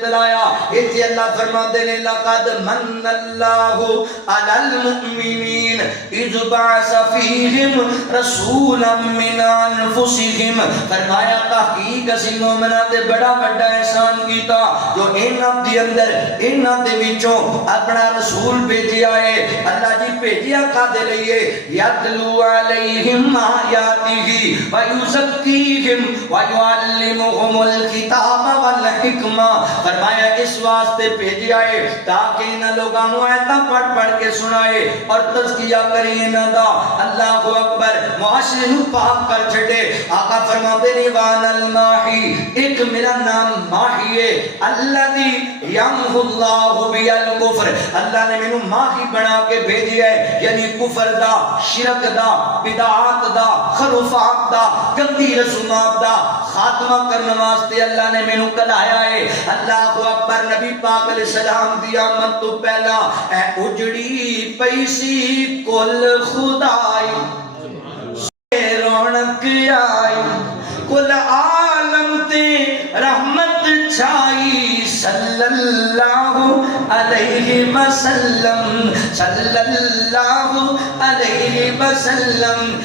پلایا. یہ اللہ فرماتے ہیں لقد من اللہ علی المؤمنین اذ بعث فیہم رسولا من انفسہم. فرمایا تحقیق اسی مومناں تے بڑا بڑا احسان کیتا جو انہاں دے اندر انہاں دے وچوں اپنا رسول بھیجیا ہے. اللہ جی بھیجیا کادے لئے یتلو علیہم آیاتہ ویزکیہم ویعلمہم الکتاب والحکمہ. فرمایا اس واسطے بھیجیا ہے تاکہ انہاں لوگاں نوں آیتاں پڑھ پڑھ کے سنائے اور تزکیہ کرے انہاں دا. اللہ اکبر معاشرے نوں پاک کر چھڈے. آقا فرماتے ہیں وان الماحی ایک میرا نام ماحی ہے الذی یمحو اللہ بی الکفر. اللہ نے مینوں ماحی بنا کے بھیجیا ہے یعنی کفر دا شرک دا بدعات دا خرافات دا گندی رسومات دا خاتمہ کرنے واسطے اللہ نے مینوں کلایا ہے. اللہ اکبر. نبی پاک علیہ السلام دی آمد تو پہلا اے اجڑی پیسی کل خدائی رونق آئی کل عالم تے رحمت چھائی صلی اللہ علیہ وسلم صلی اللہ علیہ وسلم.